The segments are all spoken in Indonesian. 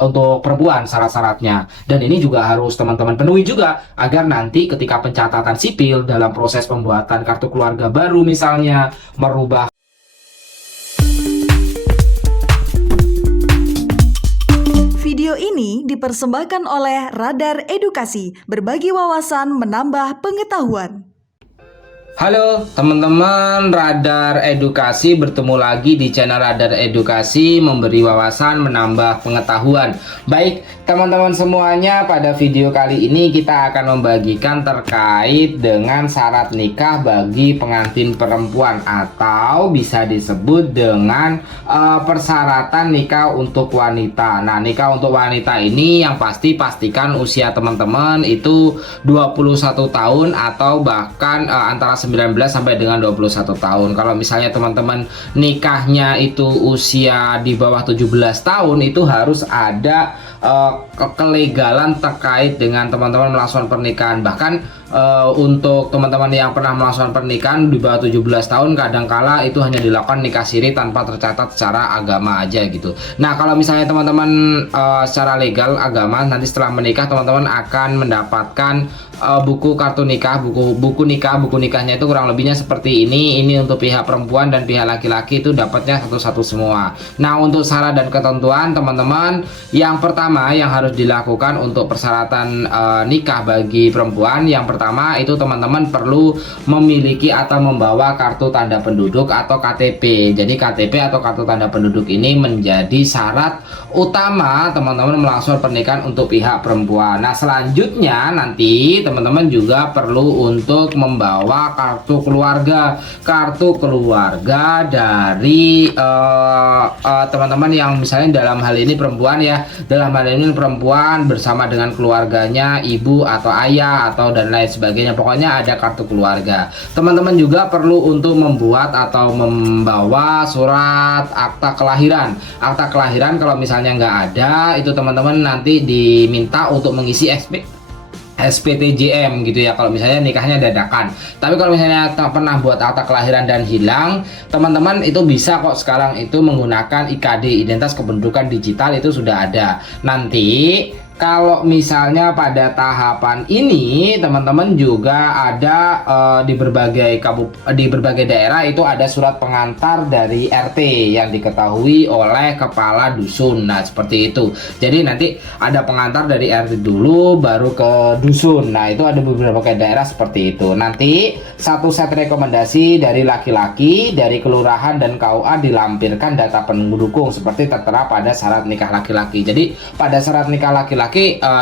untuk perempuan syarat-syaratnya. Dan ini juga harus teman-teman penuhi juga agar nanti ketika pencatatan sipil dalam proses pembuatan kartu keluarga baru misalnya merubah. Video ini dipersembahkan oleh Radar Edukasi, berbagi wawasan menambah pengetahuan. Halo teman-teman Radar Edukasi, bertemu lagi di channel Radar Edukasi, memberi wawasan menambah pengetahuan. Baik teman-teman semuanya, pada video kali ini kita akan membagikan terkait dengan syarat nikah bagi pengantin perempuan, atau bisa disebut dengan persyaratan nikah untuk wanita. Nah, nikah untuk wanita ini yang pastikan usia teman-teman itu 21 tahun atau bahkan antara 19 sampai dengan 21 tahun. Kalau misalnya teman-teman nikahnya itu usia di bawah 17 tahun, itu harus ada kelegalan terkait dengan teman-teman melangsungkan pernikahan. Bahkan untuk teman-teman yang pernah melangsungkan pernikahan di bawah 17 tahun, kadangkala itu hanya dilakukan nikah siri tanpa tercatat secara agama aja gitu. Nah, kalau misalnya teman-teman secara legal agama, nanti setelah menikah teman-teman akan mendapatkan buku kartu nikah, buku nikahnya itu kurang lebihnya seperti ini. Ini untuk pihak perempuan dan pihak laki-laki itu dapatnya satu-satu semua. Nah, untuk syarat dan ketentuan teman-teman, yang pertama yang harus dilakukan untuk persyaratan nikah bagi perempuan, yang pertama itu teman-teman perlu memiliki atau membawa kartu tanda penduduk atau KTP. Jadi KTP atau kartu tanda penduduk ini menjadi syarat utama teman-teman melangsungkan pernikahan untuk pihak perempuan. Nah, selanjutnya nanti teman-teman juga perlu untuk membawa kartu keluarga dari teman-teman yang misalnya dalam hal ini perempuan ya, dalam hal ini perempuan bersama dengan keluarganya, ibu atau ayah atau dan lain sebagainya. Pokoknya ada kartu keluarga. Teman-teman juga perlu untuk membuat atau membawa surat akta kelahiran. Akta kelahiran kalau misalnya nggak ada, itu teman-teman nanti diminta untuk mengisi SPTJM gitu ya, kalau misalnya nikahnya dadakan. Tapi kalau misalnya pernah buat akta kelahiran dan hilang, teman-teman itu bisa kok sekarang itu menggunakan IKD, identitas kependudukan digital, itu sudah ada. Nanti kalau misalnya pada tahapan ini teman-teman juga ada di berbagai daerah itu ada surat pengantar dari RT yang diketahui oleh kepala dusun. Nah, seperti itu. Jadi nanti ada pengantar dari RT dulu baru ke dusun. Nah, itu ada beberapa daerah seperti itu. Nanti satu set rekomendasi dari laki-laki dari kelurahan dan KUA dilampirkan data pendukung seperti tertera pada syarat nikah laki-laki. Jadi pada syarat nikah laki-laki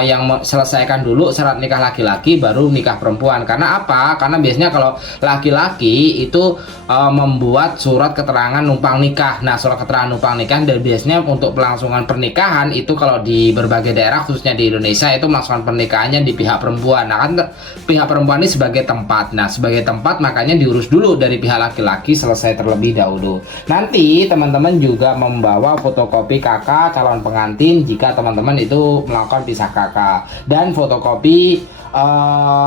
yang selesaikan dulu syarat nikah laki-laki baru nikah perempuan. Karena apa? Karena biasanya kalau laki-laki itu membuat surat keterangan numpang nikah. Nah, surat keterangan numpang nikah dan biasanya untuk pelangsungan pernikahan itu kalau di berbagai daerah khususnya di Indonesia itu melangsungkan pernikahannya di pihak perempuan. Nah, kan pihak perempuan ini sebagai tempat. Nah, sebagai tempat makanya diurus dulu dari pihak laki-laki selesai terlebih dahulu. Nanti teman-teman juga membawa fotokopi kakak calon pengantin jika teman-teman itu melakukan pisah kakak, dan fotokopi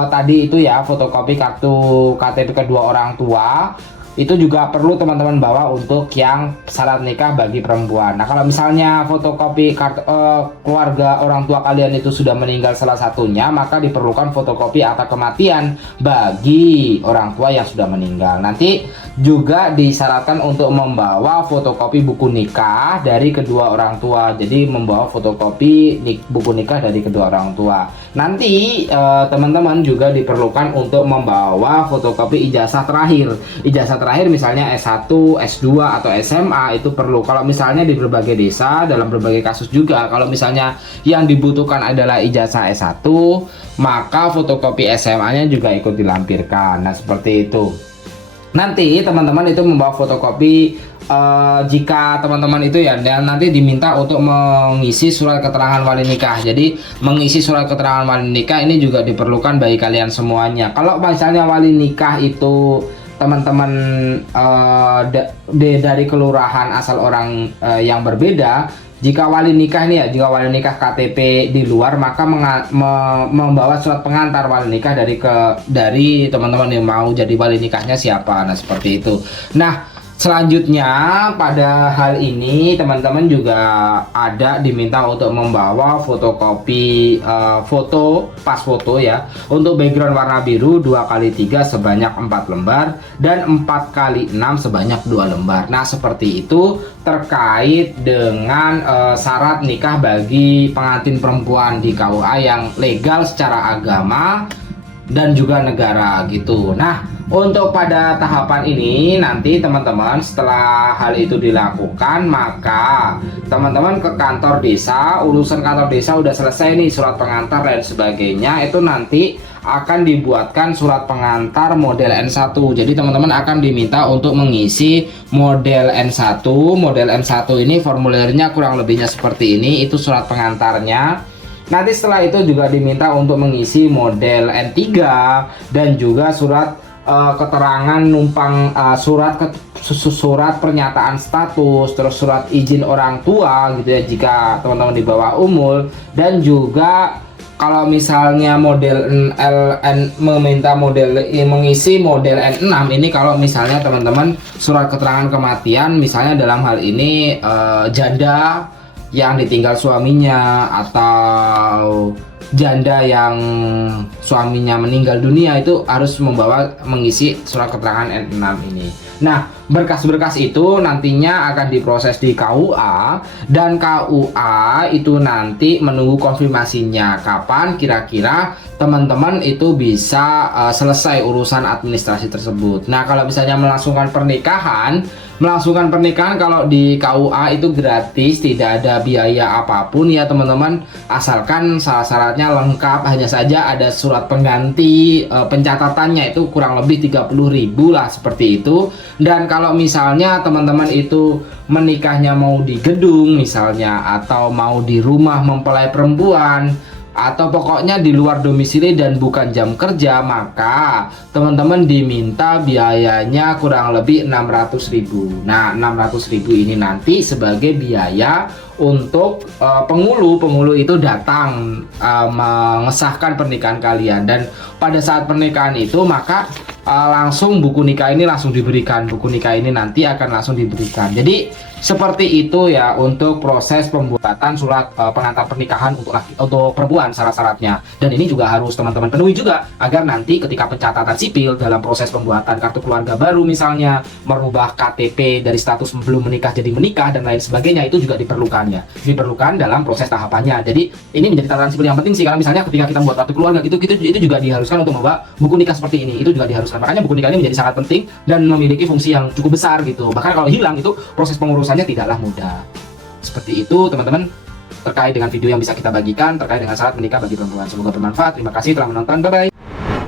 tadi itu ya, fotokopi kartu KTP kedua orang tua itu juga perlu teman-teman bawa untuk yang syarat nikah bagi perempuan. Nah, kalau misalnya fotokopi kartu keluarga orang tua kalian itu sudah meninggal salah satunya, maka diperlukan fotokopi akta kematian bagi orang tua yang sudah meninggal. Nanti juga disyaratkan untuk membawa fotokopi buku nikah dari kedua orang tua. Jadi membawa fotokopi buku nikah dari kedua orang tua. Nanti teman-teman juga diperlukan untuk membawa fotokopi ijazah terakhir. Ijazah terakhir misalnya S1, S2 atau SMA itu perlu. Kalau misalnya di berbagai desa dalam berbagai kasus juga, kalau misalnya yang dibutuhkan adalah ijazah S1, maka fotokopi SMA-nya juga ikut dilampirkan. Nah, seperti itu. Nanti teman-teman itu membawa fotokopi jika teman-teman itu ya, dan nanti diminta untuk mengisi surat keterangan wali nikah. Jadi mengisi surat keterangan wali nikah ini juga diperlukan bagi kalian semuanya. Kalau misalnya wali nikah itu teman-teman dari kelurahan asal orang yang berbeda, jika wali nikah nih ya, jika wali nikah KTP di luar, maka membawa surat pengantar wali nikah dari teman-teman yang mau jadi wali nikahnya siapa. Nah, seperti itu. Nah, Selanjutnya pada hal ini teman-teman juga ada diminta untuk membawa fotokopi pas foto ya, untuk background warna biru 2x3 sebanyak 4 lembar dan 4x6 sebanyak 2 lembar. Nah seperti itu terkait dengan syarat nikah bagi pengantin perempuan di KUA yang legal secara agama dan juga negara gitu. Nah untuk pada tahapan ini nanti teman-teman setelah hal itu dilakukan, maka teman-teman ke kantor desa, urusan kantor desa udah selesai nih, surat pengantar dan sebagainya, itu nanti akan dibuatkan surat pengantar model N1. Jadi teman-teman akan diminta untuk mengisi model N1. Model N1 ini formulirnya kurang lebihnya seperti ini, itu surat pengantarnya. Nanti setelah itu juga diminta untuk mengisi model N3 dan juga surat keterangan numpang, surat pernyataan status, terus surat izin orang tua gitu ya jika teman-teman di bawah umur, dan juga kalau misalnya model meminta mengisi model N6 ini kalau misalnya teman-teman surat keterangan kematian, misalnya dalam hal ini janda yang ditinggal suaminya atau janda yang suaminya meninggal dunia, itu harus mengisi surat keterangan N6 ini. Nah, berkas-berkas itu nantinya akan diproses di KUA, dan KUA itu nanti menunggu konfirmasinya kapan kira-kira teman-teman itu bisa selesai urusan administrasi tersebut. Nah, kalau misalnya melangsungkan pernikahan kalau di KUA itu gratis, tidak ada biaya apapun ya teman-teman, asalkan syarat-syaratnya lengkap. Hanya saja ada surat pengganti, pencatatannya itu kurang lebih 30.000 lah seperti itu. Dan kalau misalnya teman-teman itu menikahnya mau di gedung misalnya, atau mau di rumah mempelai perempuan, atau pokoknya di luar domisili dan bukan jam kerja, maka teman-teman diminta biayanya kurang lebih 600.000. Nah 600.000 ini nanti sebagai biaya untuk penghulu itu datang mengesahkan pernikahan kalian, dan pada saat pernikahan itu maka langsung buku nikah ini langsung diberikan. Buku nikah ini nanti akan langsung diberikan. Jadi seperti itu ya untuk proses pembuatan surat pengantar pernikahan untuk perempuan, syarat-syaratnya. Dan ini juga harus teman-teman penuhi juga agar nanti ketika pencatatan sipil dalam proses pembuatan kartu keluarga baru misalnya, merubah KTP dari status belum menikah jadi menikah dan lain sebagainya, itu juga diperlukan dalam proses tahapannya. Jadi ini menjadi catatan sipil yang penting sih, karena misalnya ketika kita membuat kartu keluarga itu juga diharuskan untuk membawa buku nikah seperti ini, itu juga diharuskan. Makanya buku nikah ini menjadi sangat penting dan memiliki fungsi yang cukup besar gitu. Bahkan kalau hilang itu proses pengurusannya tidaklah mudah. Seperti itu teman-teman terkait dengan video yang bisa kita bagikan terkait dengan syarat menikah bagi perempuan. Semoga bermanfaat. Terima kasih telah menonton. Bye bye.